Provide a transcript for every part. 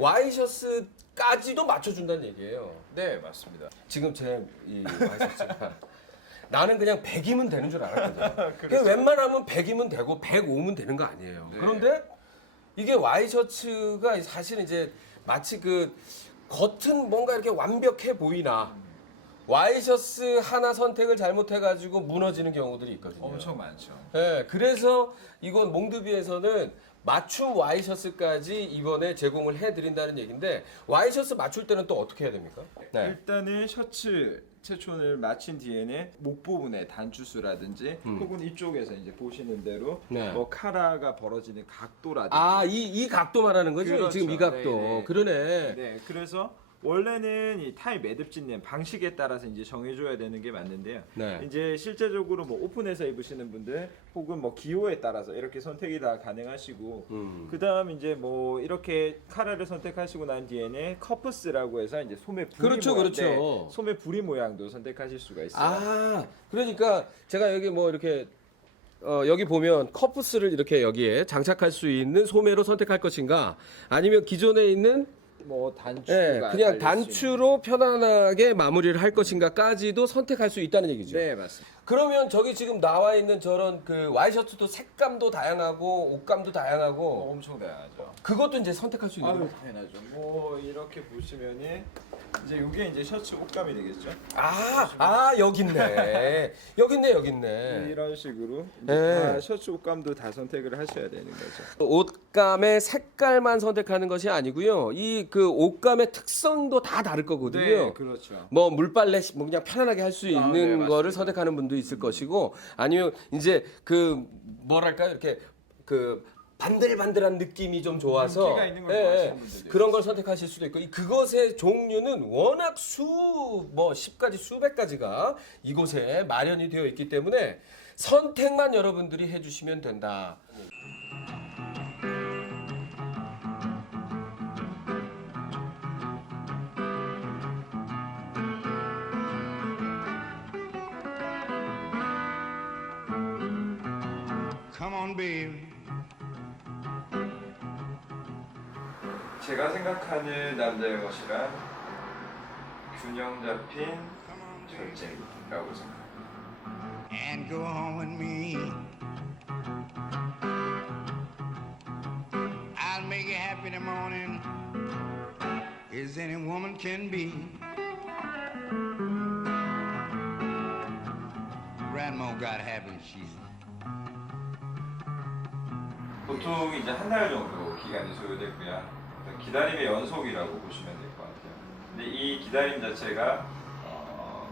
와이셔츠까지도 맞춰준다는 얘기예요. 네, 맞습니다. 지금 제 이 와이셔츠가 나는 그냥 100이면 되는 줄 알았거든요. 그렇죠. 그냥 웬만하면 100이면 되고 105면 되는 거 아니에요. 네. 그런데 이게 와이셔츠가 사실은 이제 마치 그 겉은 뭔가 이렇게 완벽해 보이나 와이셔츠 하나 선택을 잘못해가지고 무너지는 경우들이 있거든요. 엄청 많죠. 네, 그래서 이건 몽드비에서는 맞춤 와이셔츠까지 이번에 제공을 해드린다는 얘기인데 와이셔츠 맞출 때는 또 어떻게 해야 됩니까? 네. 일단은 셔츠 체촌을 마친 뒤에는 목 부분의 단추수라든지 혹은 이쪽에서 이제 보시는 대로 네. 뭐 카라가 벌어지는 각도라든지 아, 이 각도 말하는 거죠? 그렇죠. 지금 이 각도. 네네. 그러네. 네, 그래서 원래는 이 타입 매듭짓는 방식에 따라서 이제 정해줘야 되는 게 맞는데요. 네. 이제 실제적으로 뭐 오픈해서 입으시는 분들 혹은 뭐 기호에 따라서 이렇게 선택이 다 가능하시고 그다음 이제 뭐 이렇게 카라를 선택하시고 난 뒤에는 커프스라고 해서 이제 소매 부리 그렇죠, 모양, 그렇죠. 네, 소매 부리 모양도 선택하실 수가 있어요. 아, 그러니까 제가 여기 뭐 이렇게 여기 보면 커프스를 이렇게 여기에 장착할 수 있는 소매로 선택할 것인가 아니면 기존에 있는 뭐 단추가 예, 그냥 달릴 수 단추로 편안하게 마무리를 할 것인가까지도 선택할 수 있다는 얘기죠. 있는. 네, 맞습니다. 그러면 저기 지금 나와 있는 저런 그 와이셔츠도 색감도 다양하고 옷감도 다양하고 엄청 다양하죠. 그것도 이제 선택할 수 있는 아유, 거예요. 당연하죠. 뭐 이렇게 보시면은 이제 이게 이제 셔츠 옷감이 되겠죠. 여기 있네. 여기 있네, 여기 있네. 이런 식으로 이제 네. 다 셔츠 옷감도 다 선택을 하셔야 되는 거죠. 옷감의 색깔만 선택하는 것이 아니고요. 이 그 옷감의 특성도 다 다를 거거든요. 네, 그렇죠. 뭐 물빨래 뭐 그냥 편안하게 할 수 네, 있는 맞습니다. 거를 선택하는 분도 있을 것이고 아니면 이제 그 뭐랄까 이렇게 그 반들반들한 느낌이 좀 좋아서 윤기가 있는 걸 좋아하시는 분들도 그런 걸 선택하실 수도 있고 그것의 종류는 워낙 뭐 10가지 수백 가지가 이곳에 마련이 되어 있기 때문에 선택만 여러분들이 해주시면 된다. Come on, baby. 제가 생각하는 남자의 것이란 균형 잡힌 절제라고 생각합니다. And go home with me. I'll make you happy in the morning as any woman can be. Grandma got happy, she's 보통 이제 한 달 정도 기간이 소요되고요. 어떤 기다림의 연속이라고 보시면 될 것 같아요. 근데 이 기다림 자체가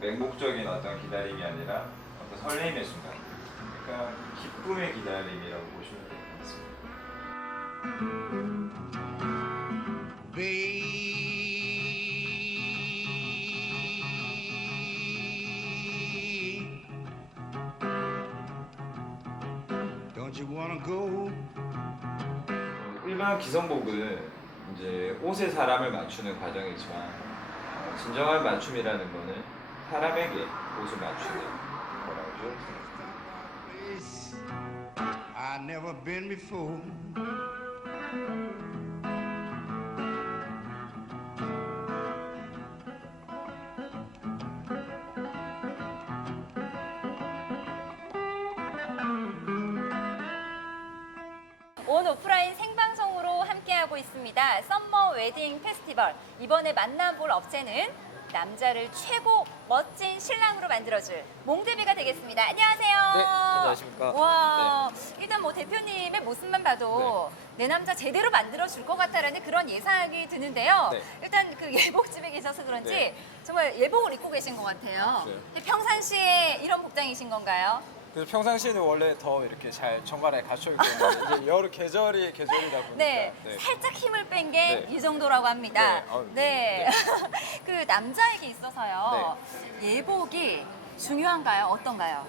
맹목적인 어떤 기다림이 아니라 어떤 설렘의 순간, 그러니까 기쁨의 기다림이라고 보시면 될 것 같습니다. babe. Don't you wanna go? 일반 기성복은 이제 옷에 사람을 맞추는 과정이지만 진정한 맞춤이라는 거는 사람에게 옷을 맞추는 거라고 생각합니다. I've never been before. 온 오프라인 생방송으로 함께하고 있습니다. 썸머 웨딩 페스티벌. 이번에 만나볼 업체는 남자를 최고 멋진 신랑으로 만들어줄 몽드비가 되겠습니다. 안녕하세요. 네, 안녕하십니까. 와, 일단 뭐 대표님의 모습만 봐도 내 남자 제대로 만들어줄 것 같다라는 그런 예상이 드는데요. 네. 일단 그 예복집에 계셔서 그런지 네. 정말 예복을 입고 계신 것 같아요. 네. 근데 평상시에 이런 복장이신 건가요? 그래서 평상시에는 원래 더 이렇게 잘 정갈하게 갖춰있기 때문에 이제 여러 계절이다 보니까 네, 살짝 힘을 뺀 게 네. 이 정도라고 합니다. 네, 아유, 네. 그 남자에게 있어서요. 네. 예복이 중요한가요? 어떤가요?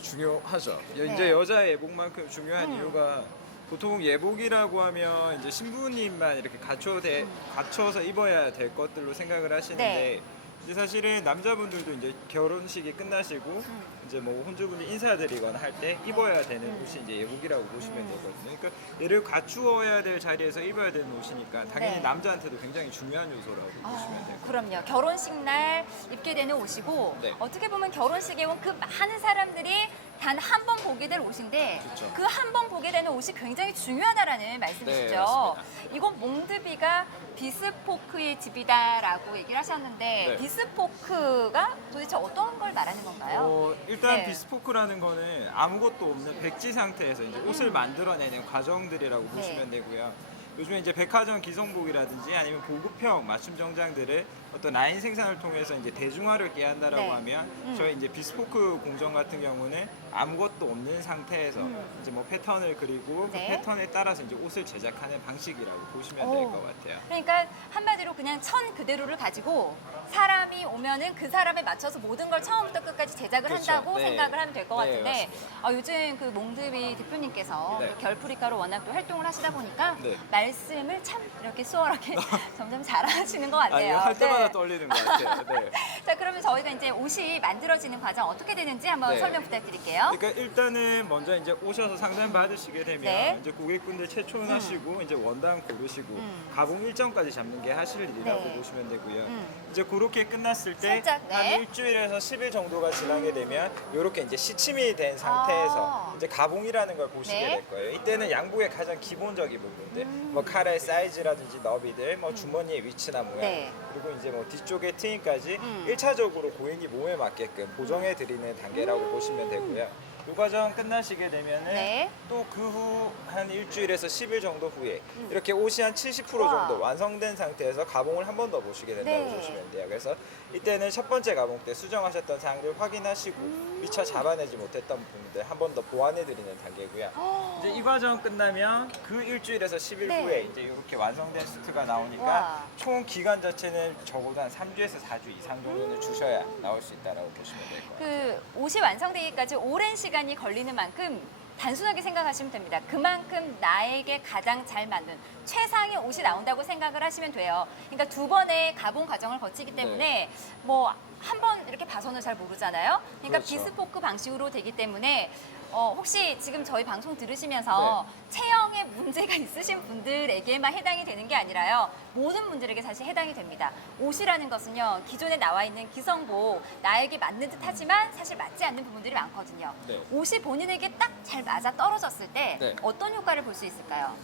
중요하죠. 네. 이제 여자 예복만큼 중요한 이유가 보통 예복이라고 하면 이제 신부님만 이렇게 갖춰서 입어야 될 것들로 생각을 하시는데 이제 사실은 남자분들도 이제 결혼식이 끝나시고 이제 뭐 혼주분이 인사드리거나 할 때 입어야 되는 옷이 이제 예복이라고 보시면 되거든요. 그러니까 얘를 갖추어야 될 자리에서 입어야 되는 옷이니까 당연히 네. 남자한테도 굉장히 중요한 요소라고 보시면 돼요. 그럼요. 결혼식 날 입게 되는 옷이고 네. 어떻게 보면 결혼식에 온 그 많은 사람들이 단 한 번 보게 될 옷인데 그렇죠. 그 한 번 보게 되는 옷이 굉장히 중요하다라는 말씀이시죠. 네, 맞습니다. 이건 몽드비가 비스포크의 집이다라고 얘기를 하셨는데 네. 비스포크가 도대체 어떤 걸 말하는 건가요? 일단 네. 비스포크라는 거는 아무것도 없는 백지 상태에서 이제 옷을 만들어내는 과정들이라고 네. 보시면 되고요. 요즘에 이제 백화점 기성복이라든지 아니면 고급형 맞춤 정장들을 어떤 라인 생산을 통해서 이제 대중화를 기한다라고 네. 하면 저희 이제 비스포크 공정 같은 경우는 아무것도 없는 상태에서 이제 뭐 패턴을 그리고 네. 그 패턴에 따라서 이제 옷을 제작하는 방식이라고 보시면 될 오. 것 같아요. 그러니까 한마디로 그냥 천 그대로를 가지고 사람이 오면은 그 사람에 맞춰서 모든 걸 처음부터 끝까지 제작을 그렇죠. 한다고 네. 생각을 하면 될 것 네, 같은데 맞습니다. 요즘 그 몽드비 대표님께서 네. 또 결프리카로 워낙 또 활동을 하시다 보니까 네. 말씀을 참 이렇게 수월하게 점점 잘하시는 것 아, 같아요. 이거 할 때마다 네. 떨리는 것 같아요. 네. 자, 그러면 저희가 이제 옷이 만들어지는 과정 어떻게 되는지 한번 네. 설명 부탁드릴게요. 그러니까 일단은 먼저 이제 오셔서 상담 받으시게 되면 네. 이제 고객분들 체촌하시고 이제 원단 고르시고 가공 일정까지 잡는 게 하실 일이라고 네. 보시면 되고요. 이제 그렇게 끝났을 때 살짝, 한 네. 일주일에서 10일 정도가 지나게 되면 이렇게 이제 시침이 된 상태에서 아. 이제 가공이라는 걸 보시게 네. 될 거예요. 이때는 양복의 가장 기본적인 부분들, 뭐 카라의 사이즈라든지 너비들, 뭐 주머니의 위치나 모양, 네. 그리고 이제 뭐 뒤쪽의 트임까지 음. 1차적으로 고객이 몸에 맞게끔 보정해 드리는 단계라고 보시면 되고요. 이 과정 끝나시게 되면은 네. 또 그 후 한 일주일에서 10일 정도 후에 이렇게 옷이 한 70% 와. 정도 완성된 상태에서 가공을 한 번 더 보시게 된다고 네. 보시면 돼요. 그래서 이때는 첫 번째 가공 때 수정하셨던 사항을 확인하시고 미처 잡아내지 못했던 부분들 한 번 더 보완해 드리는 단계고요. 이제 이 과정 끝나면 그 일주일에서 10일 네. 후에 이제 이렇게 완성된 수트가 나오니까 와. 총 기간 자체는 적어도 한 3주에서 4주 이상 정도는 주셔야 나올 수 있다라고 보시면 될 거예요. 그 옷이 완성되기까지 오랜 시간이 걸리는 만큼 단순하게 생각하시면 됩니다. 그만큼 나에게 가장 잘 맞는 최상의 옷이 나온다고 생각을 하시면 돼요. 그러니까 두 번의 가공 과정을 거치기 때문에 뭐 한 번 이렇게 봐서는 잘 모르잖아요. 그러니까 그렇죠. 비스포크 방식으로 되기 때문에 혹시 지금 저희 방송 들으시면서 체형에 문제가 있으신 분들에게만 해당이 되는 게 아니라요. 모든 분들에게 사실 해당이 됩니다. 옷이라는 것은요. 기존에 나와 있는 기성복, 나에게 맞는 듯 하지만 사실 맞지 않는 부분들이 많거든요. 네. 옷이 본인에게 딱 잘 맞아 떨어졌을 때 네. 어떤 효과를 볼 수 있을까요?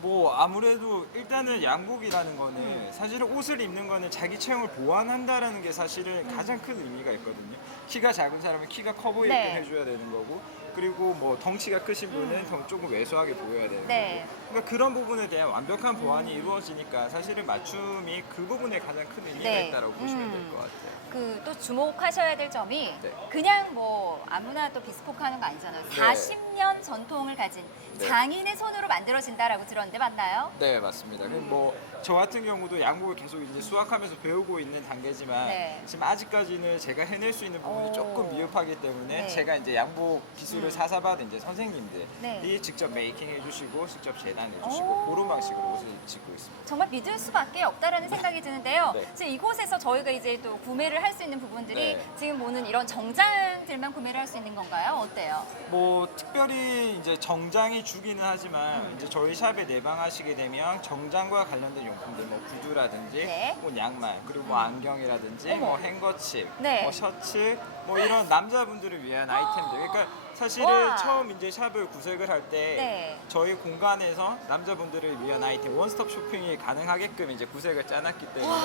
뭐 아무래도 일단은 양복이라는 거는 사실은 옷을 입는 거는 자기 체형을 보완한다라는 게 사실은 가장 큰 의미가 있거든요. 키가 작은 사람은 키가 커 보이게 네. 해줘야 되는 거고, 그리고 뭐 덩치가 크신 분은 조금 왜소하게 보여야 되는 네. 거고. 그러니까 그런 부분에 대한 완벽한 보완이 이루어지니까 사실은 맞춤이 그 부분에 가장 큰 의미가 네. 있다고 보시면 될 것 같아요. 그 또 주목하셔야 될 점이 네. 그냥 뭐 아무나 또 비스포크 하는 거 아니잖아요. 40년 전통을 가진 네. 장인의 손으로 만들어진다라고 들었는데 맞나요? 네, 맞습니다. 뭐 저 같은 경우도 양복을 계속 이제 수학하면서 배우고 있는 단계지만 네. 지금 아직까지는 제가 해낼 수 있는 부분이 오. 조금 미흡하기 때문에 네. 제가 이제 양복 기술을 사사받은 이제 선생님들이 네. 직접 메이킹 해주시고 직접 재단해 오. 주시고 그런 방식으로 옷을 짓고 있습니다. 정말 믿을 수밖에 없다라는 생각이 드는데요. 네. 지금 이곳에서 저희가 이제 또 구매를 할 수 있는 부분들이 네. 지금 보는 이런 정장들만 구매를 할 수 있는 건가요? 어때요? 뭐 특별히 이제 정장이 주기는 하지만 이제 저희 샵에 내방하시게 되면 정장과 관련된 용품들 뭐 구두라든지 네. 뭐 양말 그리고 뭐 안경이라든지 어머. 뭐 행거칩 네. 뭐 셔츠 뭐 이런 남자분들을 위한 아이템들 그러니까 사실은 와. 처음 이제 샵을 구색을 할 때 네. 저희 공간에서 남자분들을 위한 아이템 원스톱 쇼핑이 가능하게끔 이제 구색을 짜놨기 때문에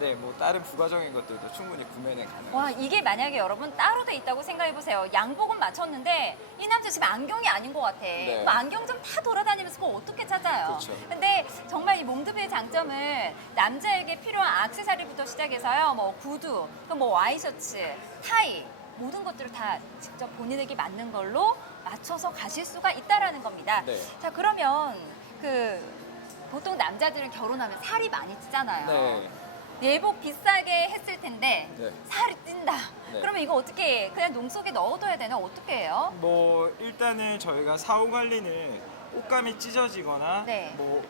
네 뭐 다른 부가적인 것들도 충분히 구매는 가능합니다. 와, 이게 만약에 여러분 따로 돼 있다고 생각해 보세요. 양복은 맞췄는데 이 남자 지금 안경이 아닌 것 같아. 그 안경 좀 다 돌아다니면서 그거 어떻게 찾아요? 그렇죠. 근데 정말 이 몽드비의 장점은 남자에게 필요한 액세서리부터 시작해서요. 뭐 구두, 또 뭐 와이셔츠, 타이 모든 것들을 다 직접 본인에게 맞는 걸로 맞춰서 가실 수가 있다라는 겁니다. 네. 자, 그러면 그 보통 남자들은 결혼하면 살이 많이 찌잖아요. 네. 예복 비싸게 했을 텐데 네. 살이 찐다. 네. 그러면 이거 어떻게 해? 그냥 농 속에 넣어둬야 되나? 어떻게 해요? 뭐 일단은 저희가 사후 관리는 옷감이 찢어지거나 네. 뭐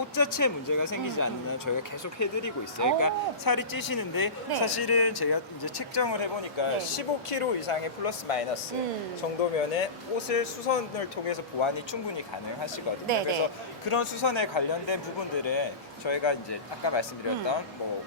옷 자체에 문제가 생기지 않는 한 저희가 계속 해드리고 있어요. 그러니까 살이 찌시는데 네. 사실은 제가 이제 책정을 해보니까 네. 15kg 이상의 플러스 마이너스 정도면은 옷을 수선을 통해서 보완이 충분히 가능하시거든요. 네, 그래서 네. 그런 수선에 관련된 부분들은 저희가 이제 아까 말씀드렸던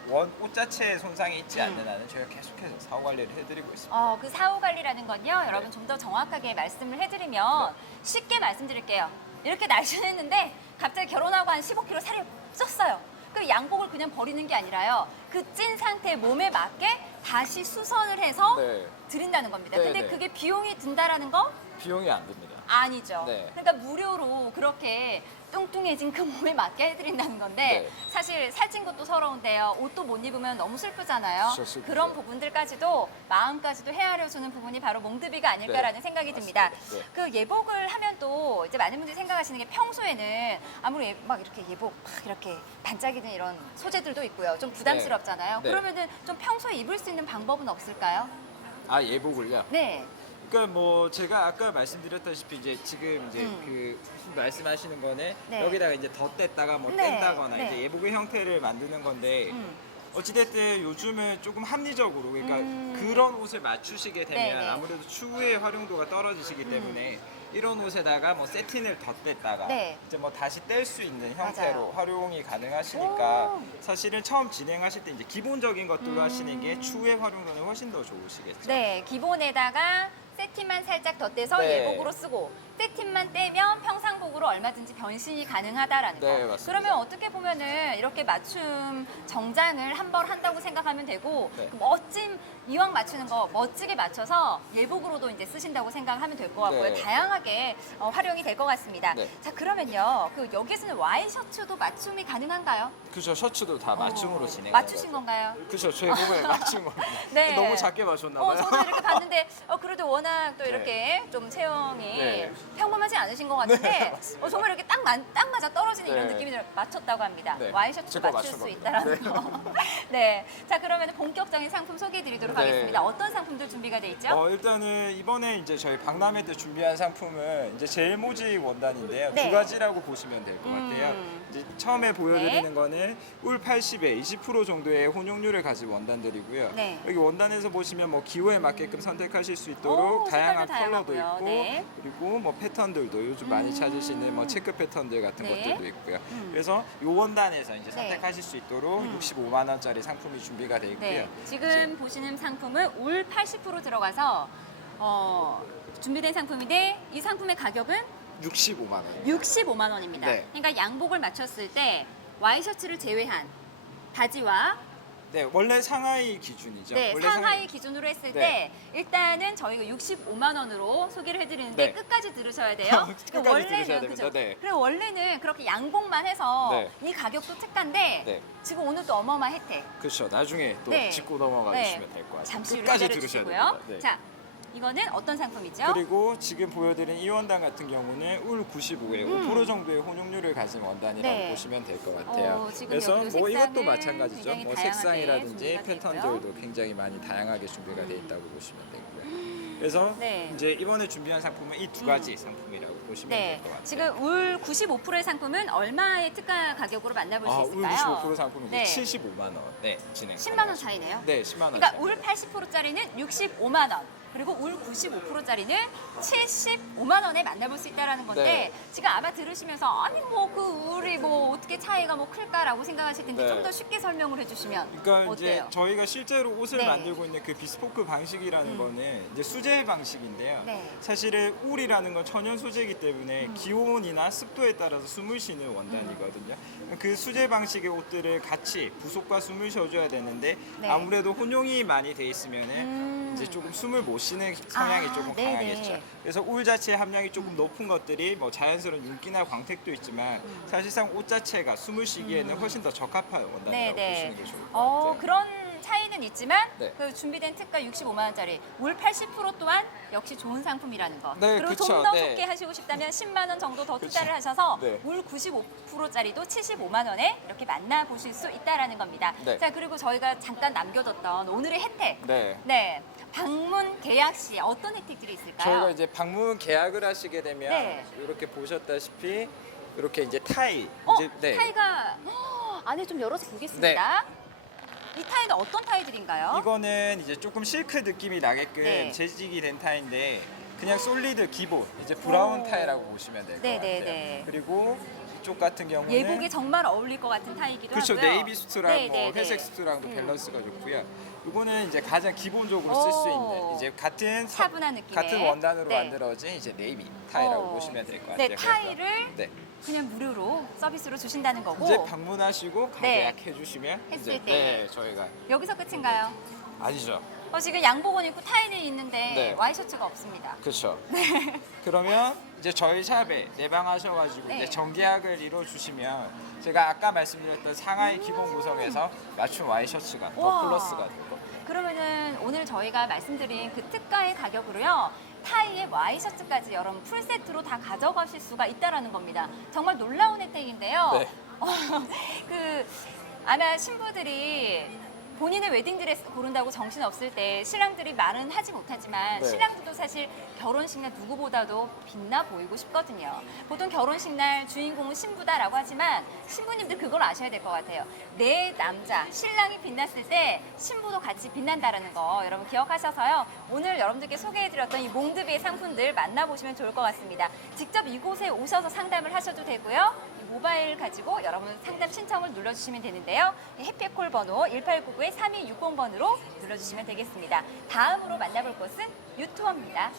옷 자체에 손상이 있지 않는 한은 저희가 계속해서 사후 관리를 해드리고 있습니다. 그 사후 관리라는 건요, 여러분 좀 더 정확하게 말씀을 해드리면 쉽게 말씀드릴게요. 이렇게 날씬했는데 갑자기 결혼하고 한 15kg 살이 쪘어요. 그 양복을 그냥 버리는 게 아니라요. 그 찐 상태 몸에 맞게 다시 수선을 해서 네. 드린다는 겁니다. 네, 근데 네. 그게 비용이 든다라는 거? 비용이 안 듭니다. 아니죠. 네. 그러니까 무료로 그렇게 뚱뚱해진 그 몸에 맞게 해드린다는 건데 네. 사실 살찐 것도 서러운데요. 옷도 못 입으면 너무 슬프잖아요. 그렇죠, 슬프죠. 그런 부분들까지도 마음까지도 헤아려주는 부분이 바로 몽드비가 아닐까라는 네. 생각이 듭니다. 맞습니다. 그 예복을 하면 또 이제 많은 분들이 생각하시는 게 평소에는 아무리 막 이렇게 예복 막 이렇게 반짝이는 이런 소재들도 있고요. 좀 부담스럽잖아요. 네. 그러면은 좀 평소에 입을 수 있는 방법은 없을까요? 아 예복을요? 네. 그러니까 뭐 제가 아까 말씀드렸다시피 이제 지금 이제 그 말씀하시는 거는 네. 여기다가 이제 덧댔다가 뭐 네, 뗀다거나 네. 이제 예복의 형태를 만드는 건데 어찌됐든 요즘은 조금 합리적으로 그러니까 그런 옷을 맞추시게 되면 네, 네. 아무래도 추후에 활용도가 떨어지시기 때문에 이런 옷에다가 뭐 세틴을 덧댔다가 네. 이제 뭐 다시 뗄 수 있는 형태로 맞아요. 활용이 가능하시니까 오. 사실은 처음 진행하실 때 이제 기본적인 것들로 하시는 게 추후에 활용도는 훨씬 더 좋으시겠죠. 네, 기본에다가 세팅만 살짝 덧대서 네. 예복으로 쓰고 세팅만 떼면 평상복으로 얼마든지 변신이 가능하다라는 거. 네, 맞습니다. 그러면 어떻게 보면은 이렇게 맞춤 정장을 한 벌 한다고 생각하면 되고 네. 그 멋진 이왕 맞추는 거 멋지게 맞춰서 예복으로도 이제 쓰신다고 생각하면 될 것 같고요. 네. 다양하게 활용이 될 것 같습니다. 네. 자, 그러면요. 그 여기서는 와이셔츠도 맞춤이 가능한가요? 그죠, 셔츠도 다 맞춤으로 진행. 맞추신 건가요? 그죠, 제 몸에 맞춘 겁니다. 네. 너무 작게 맞췄나 봐요. 저도 이렇게 봤는데 그래도 워낙 또 이렇게 좀 체형이 네. 평범하지 않으신 것 같은데 네, 맞습니다. 정말 이렇게 딱 맞아 떨어지는 이런 네. 느낌이 들어요. 맞췄다고 합니다. 네. 와이셔츠 제거 맞출 맞춘 수 겁니다. 있다라는 거. 네. 자, 그러면 본격적인 상품 소개해드리도록 네. 하겠습니다. 어떤 상품들 준비가 돼 있죠? 일단은 이번에 이제 저희 박람회 때 준비한 상품은 이제 젤모지 원단인데요. 네. 두 가지라고 보시면 될 것 같아요. 이제 처음에 보여드리는 네. 거는 울 80에 20% 정도의 혼용률을 가진 원단들이고요. 네. 여기 원단에서 보시면 뭐 기호에 맞게끔 선택하실 수 오, 있도록 다양한 색깔도 컬러도 다양하고요. 있고 네. 그리고 뭐 패턴들도 요즘 많이 찾으시는 뭐 체크 패턴들 같은 네. 것들도 있고요. 그래서 이 원단에서 이제 네. 선택하실 수 있도록 65만 원짜리 상품이 준비가 되어 있고요. 네. 지금 보시는 상품은 울 80% 들어가서 준비된 상품인데 이 상품의 가격은 65만 원. 65만 원입니다. 네. 그러니까 양복을 맞췄을 때 와이셔츠를 제외한 바지와 네, 원래 상하이 기준이죠. 네, 원래 상하이 기준으로 했을 네. 때 일단은 저희가 65만 원으로 소개를 해드리는데 네. 끝까지 들으셔야 돼요. 끝까지 들으셔야 됩니다. 그죠? 네. 그리고 원래는 그렇게 양복만 해서 네. 이 가격도 특가인데 네. 지금 오늘 또 어마어마한 혜택. 그렇죠. 나중에 또 네. 짚고 넘어가 네. 주시면 될 것 같아요. 잠시 후로 끝까지 기다려 들으셔야 주시고요. 됩니다. 네. 자, 이거는 어떤 상품이죠? 그리고 지금 보여드린 이 원단 같은 경우는 울 95에 5% 정도의 혼용률을 가진 원단이라고 네. 보시면 될 것 같아요. 지금 그래서 여기도 뭐 이것도 색상은 마찬가지죠. 굉장히 뭐 다양하게 색상이라든지 준비가 돼 있고요. 패턴들도 굉장히 많이 다양하게 준비가 돼 있다고 보시면 되고요. 그래서 네. 이제 이번에 준비한 상품은 이 두 가지 상품이라고 보시면 네, 될 것 같아요. 지금 울 95%의 상품은 얼마의 특가 가격으로 만나볼 수 울 있을까요? 95% 상품은 네. 75만 원. 네, 진행. 10만 원 차이네요. 네, 10만 원. 그러니까 울 80%짜리는 65만 원. 그리고 울 95%짜리는 75만 원에 만나볼 수 있다는 건데 네. 지금 아마 들으시면서 아니 뭐 그 울이 뭐 어떻게 차이가 뭐 클까라고 생각하실 텐데 네. 좀 더 쉽게 설명을 해주시면 그러니까 이제 어때요? 저희가 실제로 옷을 네. 만들고 있는 그 비스포크 방식이라는 거는 이제 수제 방식인데요. 네. 사실은 울이라는 건 천연 소재이기 때문에 기온이나 습도에 따라서 숨을 쉬는 원단이거든요. 그 수제 방식의 옷들을 같이 부속과 숨을 쉬어줘야 되는데 네. 아무래도 혼용이 많이 돼 있으면은 이제 조금 숨을 못 쉬는 성향이 아, 조금 네네. 강하겠죠. 그래서 울 자체의 함량이 조금 높은 것들이 뭐 자연스러운 윤기나 광택도 있지만 사실상 옷 자체가 숨을 쉬기에는 훨씬 더 적합한 원단이라고 보시는 게 좋을 것 같아요. 그런 차이는 있지만 네. 그 준비된 특가 65만 원짜리 울 80% 또한 역시 좋은 상품이라는 거. 네, 그리고 그쵸. 좀 더 네. 좋게 하시고 싶다면 10만 원 정도 더 그쵸. 투자를 하셔서 네. 울 95%짜리도 75만 원에 이렇게 만나보실 수 있다라는 겁니다. 네. 자, 그리고 저희가 잠깐 남겨뒀던 오늘의 혜택. 네. 네. 방문 계약 시 어떤 혜택들이 있을까요? 저희가 이제 방문 계약을 하시게 되면 네. 이렇게 보셨다시피 이렇게 이제 타이 이제 네. 타이가 안에 좀 열어서 보겠습니다. 이 타이는 어떤 타이들인가요? 이거는 이제 조금 실크 느낌이 나게끔 네. 재직이 된 타인데 그냥 솔리드 기본 이제 브라운 오. 타이라고 보시면 될 것 네, 같아요. 네, 네. 그리고 이쪽 같은 경우는 예복에 정말 어울릴 것 같은 타이기도 그렇죠. 하고요. 네이비 수트랑 네, 뭐 네, 네. 회색 수트랑도 음. 밸런스가 좋고요. 이거는 이제 가장 기본적으로 쓸 수 오. 있는 이제 같은 차분한 느낌의. 같은 원단으로 네. 만들어진 이제 네이비 타이라고 보시면 될 것 같아요. 네, 그래서 타이를 네. 그냥 무료로 서비스로 주신다는 거고. 이제 방문하시고 가격 네. 예약해 주시면 했을 이제 때. 네, 저희가 여기서 끝인가요? 아니죠. 지금 양복은 있고 타이는 있는데 네. 와이셔츠가 없습니다. 그렇죠. 그러면 이제 저희 샵에 내방하셔가지고 네. 이제 정계약을 이뤄 주시면 제가 아까 말씀드렸던 상하이 기본 구성에서 맞춤 와이셔츠가 우와. 더 플러스가 될 겁니다. 그러면은 오늘 저희가 말씀드린 그 특가의 가격으로요. 타이에 와이셔츠까지 여러분 풀세트로 다 가져가실 수가 있다라는 겁니다. 정말 놀라운 혜택인데요. 네. 그 아마 신부들이 본인의 웨딩드레스 고른다고 정신 없을 때 신랑들이 말은 하지 못하지만 네. 신랑들도 사실 결혼식 날 누구보다도 빛나 보이고 싶거든요. 보통 결혼식 날 주인공은 신부다라고 하지만 신부님들 그걸 아셔야 될 것 같아요. 내 남자, 신랑이 빛났을 때 신부도 같이 빛난다라는 거 여러분 기억하셔서요. 오늘 여러분들께 소개해드렸던 이 몽드비의 상품들 만나보시면 좋을 것 같습니다. 직접 이곳에 오셔서 상담을 하셔도 되고요. 모바일 가지고 여러분 상담 신청을 눌러주시면 되는데요. 해피콜 번호 1899-3260번으로 눌러주시면 되겠습니다. 다음으로 만나볼 곳은 유투어입니다.